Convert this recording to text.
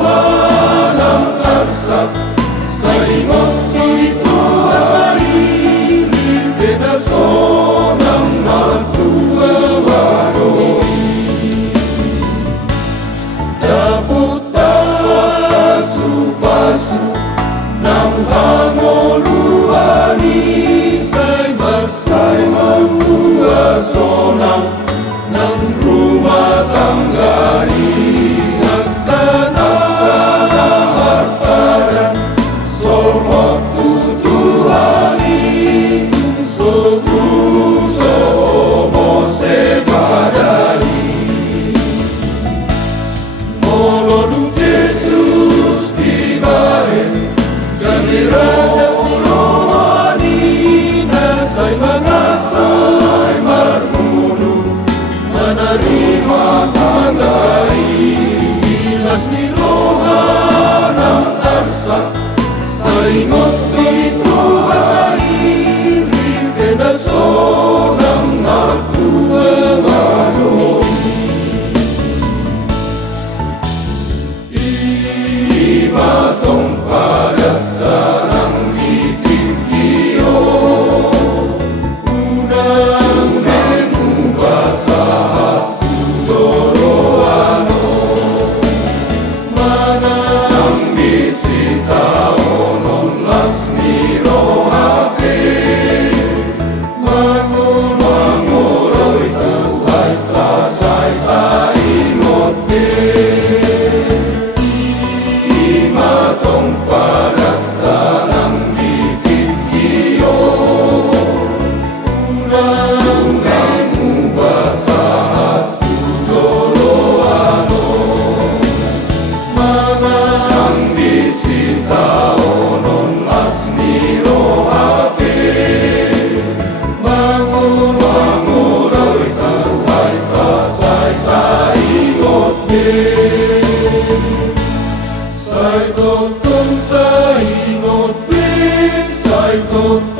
rohan ang agsak sa ingot Tuhan mahilig pedaso ng nagtua waroy dapot pasu-pasu ng hangoluan isa'y magpuaso ng rumah tangga at tanah pada sorot tutuhani soguso mose badai molodung Jesus tibae jadi raja rohani nasai mangasai marmudu menerima matakai ilas ni rohan ang arsa sa ingot Tuhan mahilig pedaso ng nagtua waroy imatong padatan ang itingkiyo unang mengubah satu toroano manang bisita onon las niro hape mangun saita ingot be imatong padatan ang itingkiyo unang mengubah satu toroano manang bisita onon las niro hape mangun saita ingot be sai tot tonta ingot be sai tot